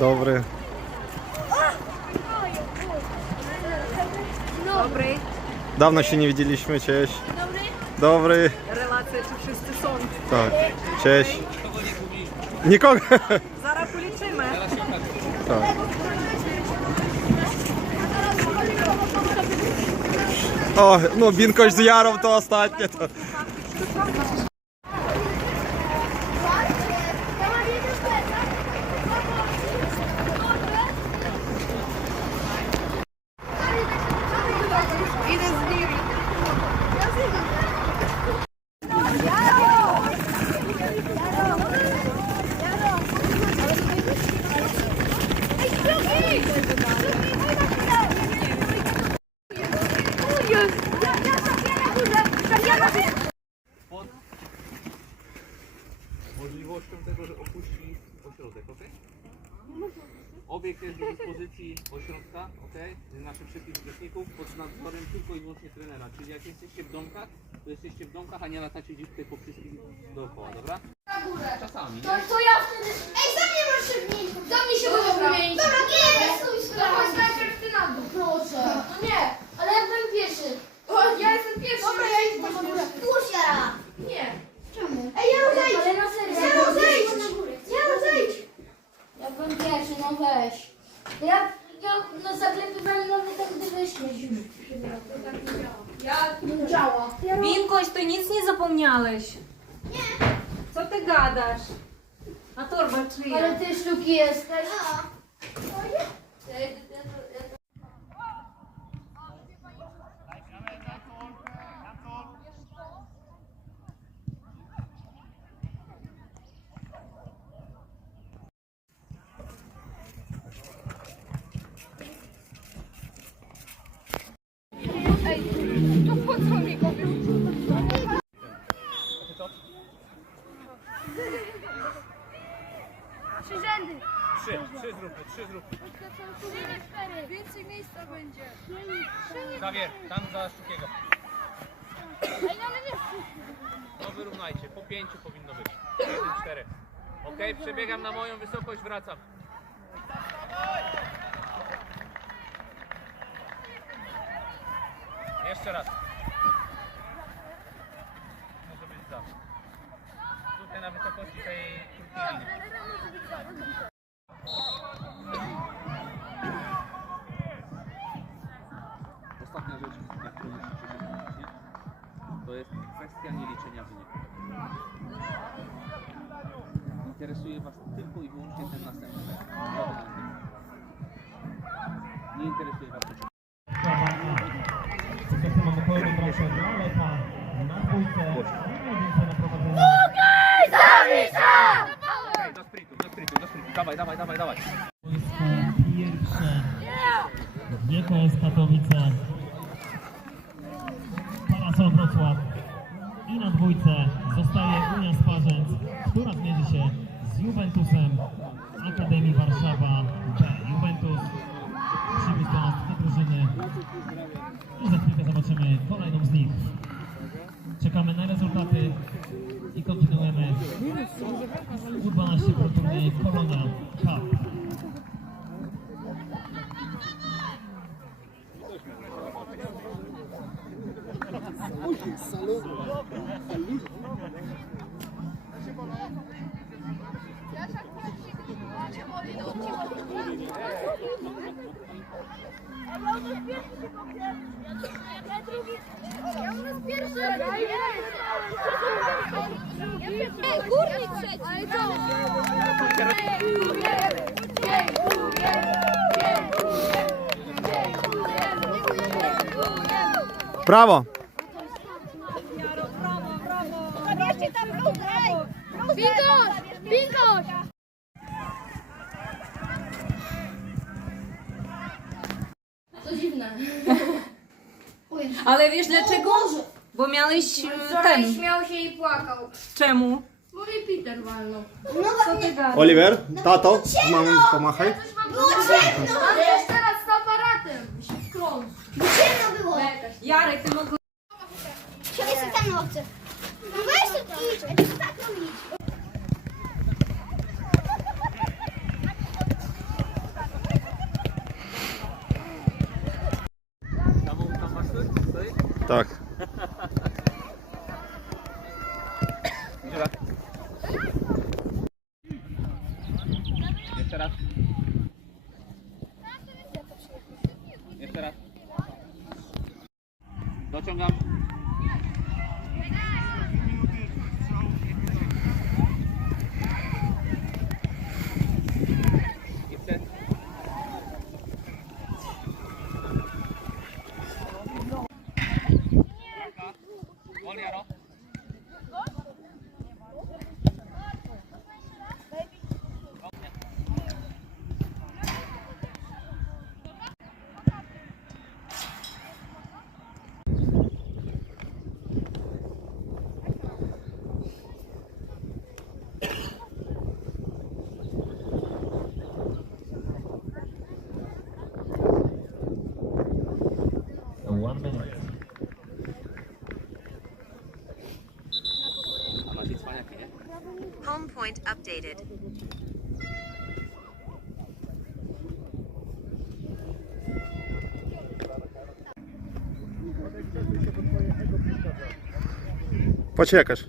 Dobry. Dobry. Dawno się nie widzieliśmy, cześć. Dobry. Relacje czy wszyscy są. Tak, cześć. Nikogo. Zaraz policzymy. Tak. O, no Binkoś z Jarą to ostatnie to. Idę z nimi. możliwością tego, że opuści ośrodek, ok? Obiekt jest do dyspozycji ośrodka, ok? Naszych wszystkich uczestników pod nadzorem tylko i wyłącznie trenera. Czyli jak jesteście w domkach, to jesteście w domkach, a nie latacie gdzieś tutaj po wszystkich dookoła, dobra? Czasami, nie? To, to ja wtedy... Ej, za mnie masz szybniej! Za mnie się może wymienić. Dobra, nie, stój, stój. To chodź najpierw ty na dół. Proszę. No nie, ale ja byłem pierwszy. Ja jestem pierwszy. Dobra, ja jestem na górę. Puść Jara. Nie. Czemu? Ej, Jaro, zejdź. Ale na serio. Jaro, zejdź. Jaro, zejdź. Ja byłem pierwszy, no weź. Ja, ja na zaklepywaniu nawet tak gdy weźmiesz. Ja... Nie działa. Winkoś, ty nic nie zapomniałeś. Nie. Co ty gadasz? A torba czyja? Ale ty sztuki jesteś. Trzy Javier, tam za no nie. No wyrównajcie, po pięciu powinno być. Jeden, cztery. Ok, przebiegam na moją wysokość, wracam. Jeszcze raz. Może być za. Tutaj na wysokości tej Niestety mamy pełną bramkę Lecha na dwójce. Najwięcej na prowadzeniu. Okej, do sprintu, do sprintu, do sprintu. Dawaj, dawaj, dawaj, dawaj. Wojsko pierwsze. GKS Katowice. Parasol Wrocław. I na dwójce zostaje Unia Sparzęc, która zmierzy się z Juventusem Akademii Warszawa B. Juventus przywóz do nas dwie drużyny i za chwilkę zobaczymy kolejną z nich. Czekamy na rezultaty i kontynuujemy U12 Pro Turniej Corona Cup. Ej, górnik trzeci. Ale co? Dziękujemy. Ale wiesz dlaczego? Bo miałeś e, ten. śmiał się i płakał. Czemu? Bo mi Peter walnął. Co ty gadasz? Oliver, tato, z mamą pomachaj. Było ciemno! Ale teraz z aparatem. Się wklął. Ciemno było. Jarek, ty mogłeś... updated. Poczekasz.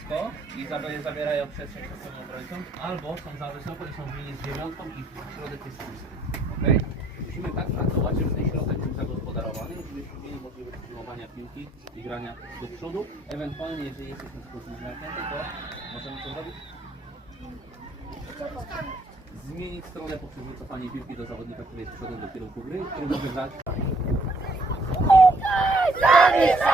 Nisko i zabierają, przestrzeń swoim obrońcą, albo są za wysoko i są w linii z dziewiątką i środek jest pusty. Okay? Musimy tak pracować, żeby ten środek był zagospodarowany, żebyśmy mieli możliwość przyjmowania piłki i grania do przodu. Ewentualnie, jeżeli jesteśmy w pozycji zamkniętej, to możemy co zrobić? Zmienić stronę poprzez wycofanie piłki do zawodnika, który jest przodem do kierunku gry, który może grać Hop!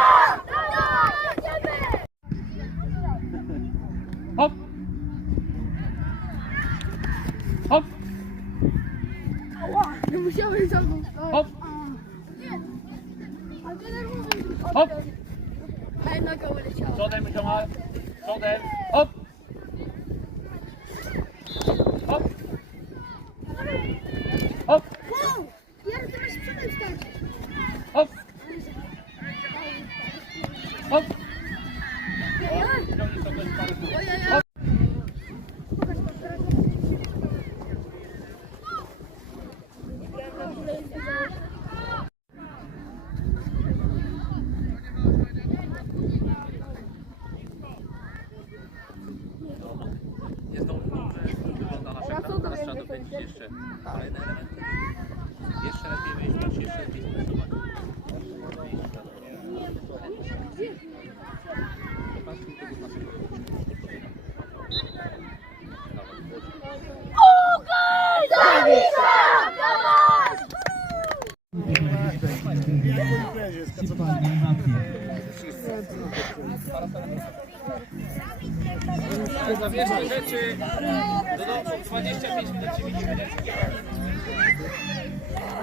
Zabierzmy rzeczy do domu 25 minut ci widzimy, nie?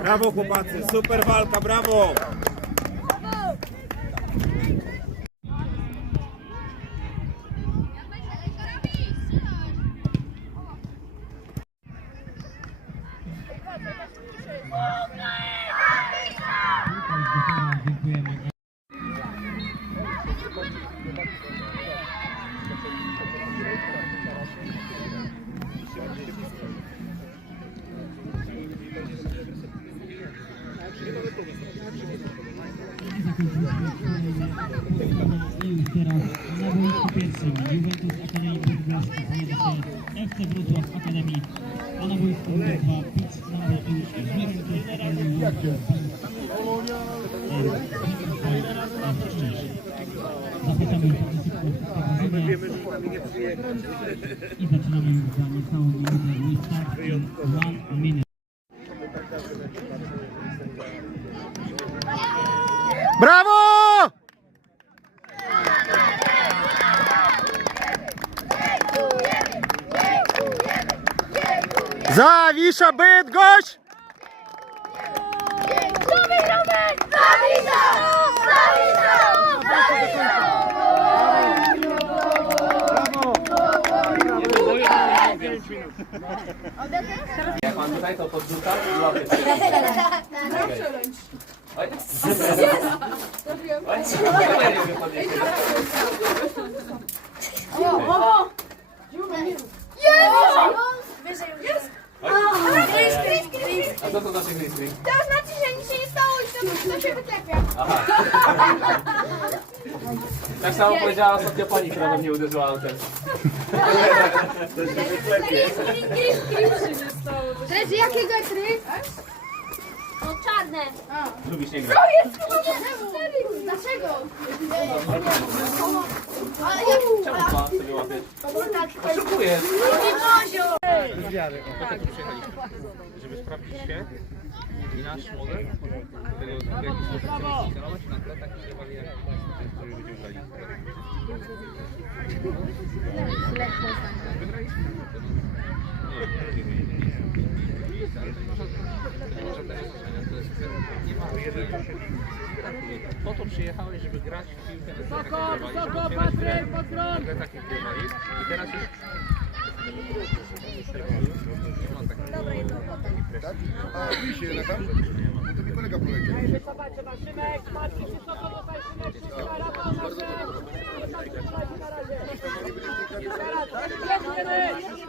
Brawo chłopacy, super walka, brawo! Prowadzenia i zaczynamy za niecałą minutę. We start in one minute. Brawo! Zawisza Bydgoszcz! Dziękuję, Romek! Zawisa! Jak pan tutaj to podrzuca, łapie. Challenge. Oj. Oj, kamerę nie podniesie. A co to znaczy green screen? To znaczy, że nic się nie stało i to, to się wyklepia. Tak samo powiedziała ostatnio pani, która we mnie uderzyła autem. Drezy, jakiego try? No czarne. Lubisz nie grać. Dlaczego? Ale jak... Czemu pan sobie łapiesz? Oszukujesz. To przyjechaliśmy, żeby sprawdzić się i nasz model tego, w jaki sposób chcemy funkcjonować na tle takich rywali jak ten, który będziemy grali. Wygraliśmy. Nie, nie, nie, nie. Ale to nie ma żadnego- to nie ma żadnego znaczenia, to jest nie ma jeżeli po to przyjechałeś, żeby grać w piłkę na tle takich rywali, żeby otwierać grę na tle takich rywali i teraz już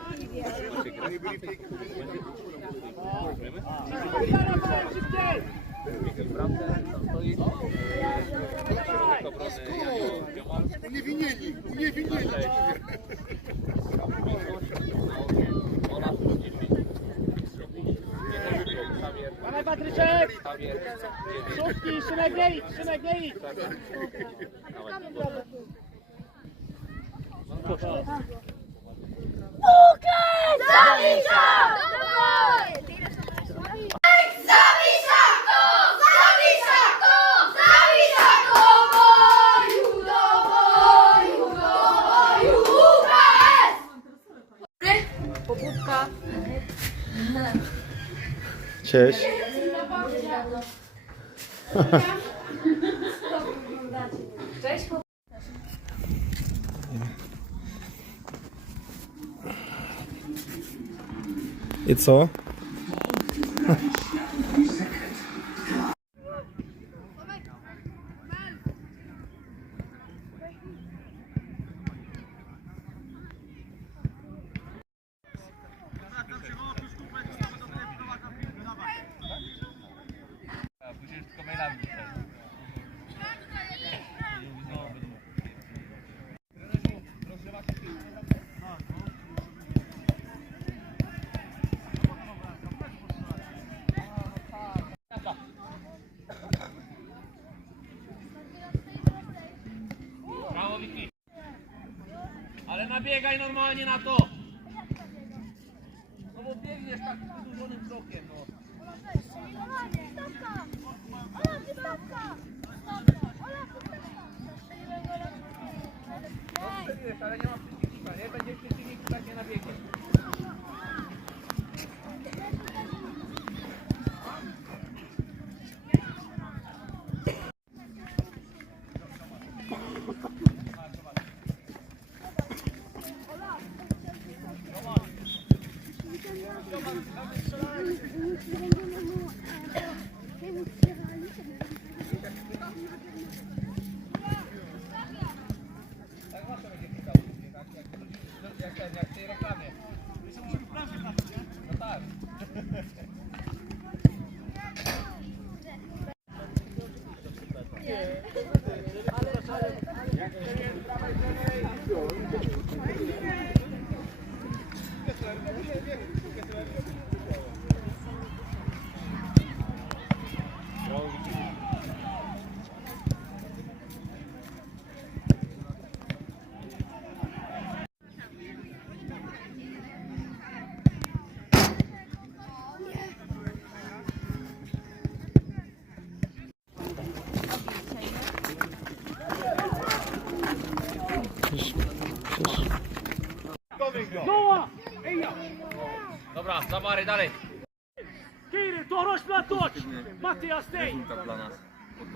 Uniewinnieni, uniewinnieni. Dawaj Szymek idź, Szymek nie idź! Zawisza! Zawisza! Zawisza! Zawisza! Łukasz! Cześć. I co? Ale nabiegaj normalnie na to! No bo biegniesz tak wydłużonym krokiem, no. Ale nie ma przeciwnika, nie? Będzie przeciwnik, tak nie nabiegnie. Ten, jak w tej reklamie. No tak. Dobra, Samary, dalej. Kiri, toħroġ blat-toċ. Mattia, stej.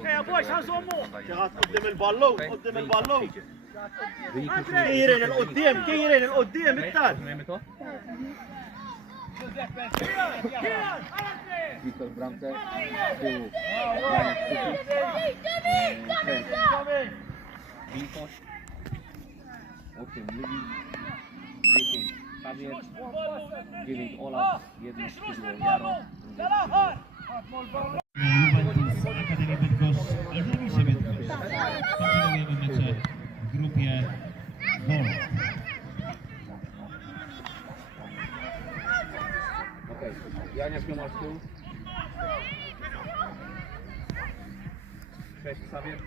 Eja, boj, xażommu. Ċaħat qoddim il-ballu, qoddim il-ballu. Kirin il-qoddim, kirin il-qoddim, it-tal. Viktor Bramter. Vinkoš. Ok, Lugi. Viking. W bramce, z tyłu Janek Kukic, Wilkoś, 8 Ludzi, 10 Javier, 9 Olaf, 1 skrzydło Jaro, Juventus Akademii Bydgoszcz i Zawisze Bydgoszcz. Kontynuujemy mecze w grupie Gold. Okej, Jania Klemar z tyłu. Sześć Xavier.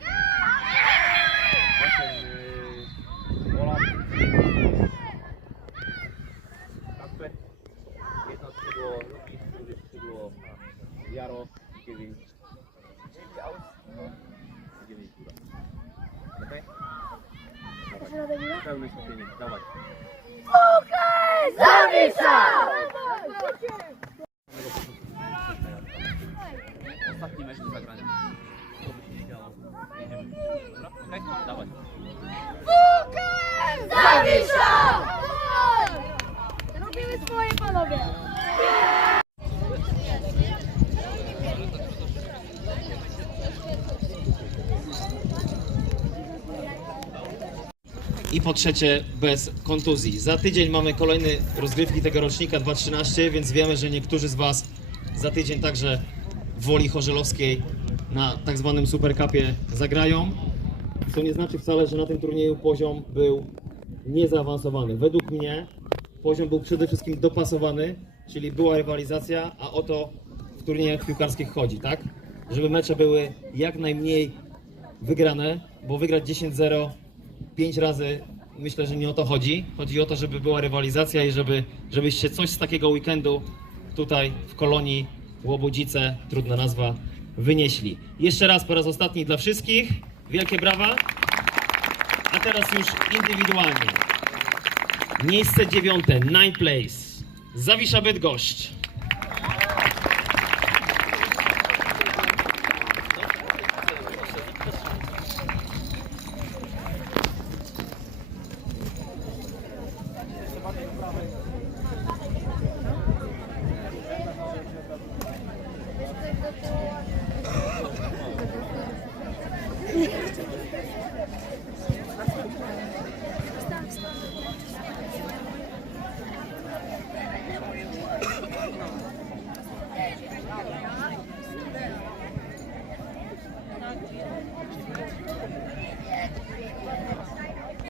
Osiem yy, Olaf. Kasper. Jedno skrzydło Luki, drugie skrzydło Jaro, dziewięć. Dziewięć góra. Okej? Dawaj. Pełne skupienie, dawaj. Ostatni mecz do zagrania. Co by się nie działo? Jedziemy. Dobra? Okej? Dawaj. Zawisza! Robimy swoje panowie. I po trzecie bez kontuzji. Za tydzień mamy kolejny rozgrywki tego rocznika 2013, więc wiemy, że niektórzy z Was za tydzień także w Woli Chorzelowskiej na tak zwanym Super Cupie zagrają. Co nie znaczy wcale, że na tym turnieju poziom był niezaawansowany. Według mnie poziom był przede wszystkim dopasowany, czyli była rywalizacja, a o to w turniejach piłkarskich chodzi, tak? Żeby mecze były jak najmniej wygrane, bo wygrać 10-0 pięć razy myślę, że nie o to chodzi. Chodzi o to, żeby była rywalizacja i żeby, żebyście coś z takiego weekendu tutaj w kolonii Łobudzice, trudna nazwa, wynieśli. Jeszcze raz po raz ostatni dla wszystkich. Wielkie brawa. A teraz już indywidualnie. Miejsce dziewiąte, nine place. Zawisza Bydgoszcz.